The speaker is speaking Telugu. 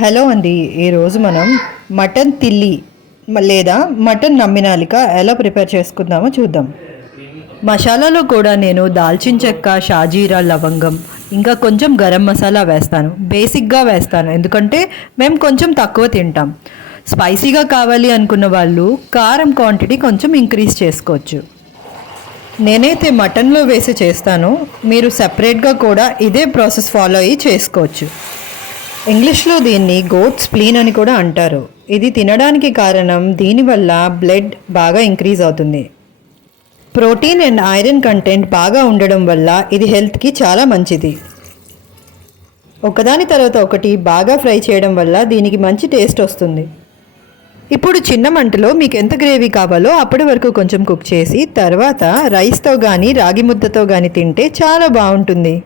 హలో అండి. ఈరోజు మనం మటన్ తిల్లి లేదా మటన్ నమ్మినాలిక ఎలా ప్రిపేర్ చేసుకుందామో చూద్దాం. మసాలాలో కూడా నేను దాల్చిన చెక్క షాజీరా లవంగం ఇంకా కొంచెం గరం మసాలా వేస్తాను. బేసిక్గా వేస్తాను. ఎందుకంటే మేము కొంచెం తక్కువ తింటాం. స్పైసీగా కావాలి అనుకున్న వాళ్ళు కారం క్వాంటిటీ కొంచెం ఇంక్రీజ్ చేసుకోవచ్చు. నేనైతే మటన్లో వేసి చేస్తాను. మీరు సెపరేట్గా కూడా ఇదే ప్రాసెస్ ఫాలో అయ్యి చేసుకోవచ్చు. ఇంగ్లీష్లో దీన్ని గోట్ స్ప్లీన్ అని కూడా అంటారు. ఇది తినడానికి కారణం దీనివల్ల బ్లడ్ బాగా ఇంక్రీజ్ అవుతుంది. ప్రోటీన్ అండ్ ఐరన్ కంటెంట్ బాగా ఉండడం వల్ల ఇది హెల్త్కి చాలా మంచిది. ఒకదాని తర్వాత ఒకటి బాగా ఫ్రై చేయడం వల్ల దీనికి మంచి టేస్ట్ వస్తుంది. ఇప్పుడు చిన్న మంటలో మీకు ఎంత గ్రేవీ కావాలో అప్పటి వరకు కొంచెం కుక్ చేసి తర్వాత రైస్తో కానీ రాగి ముద్దతో కానీ తింటే చాలా బాగుంటుంది.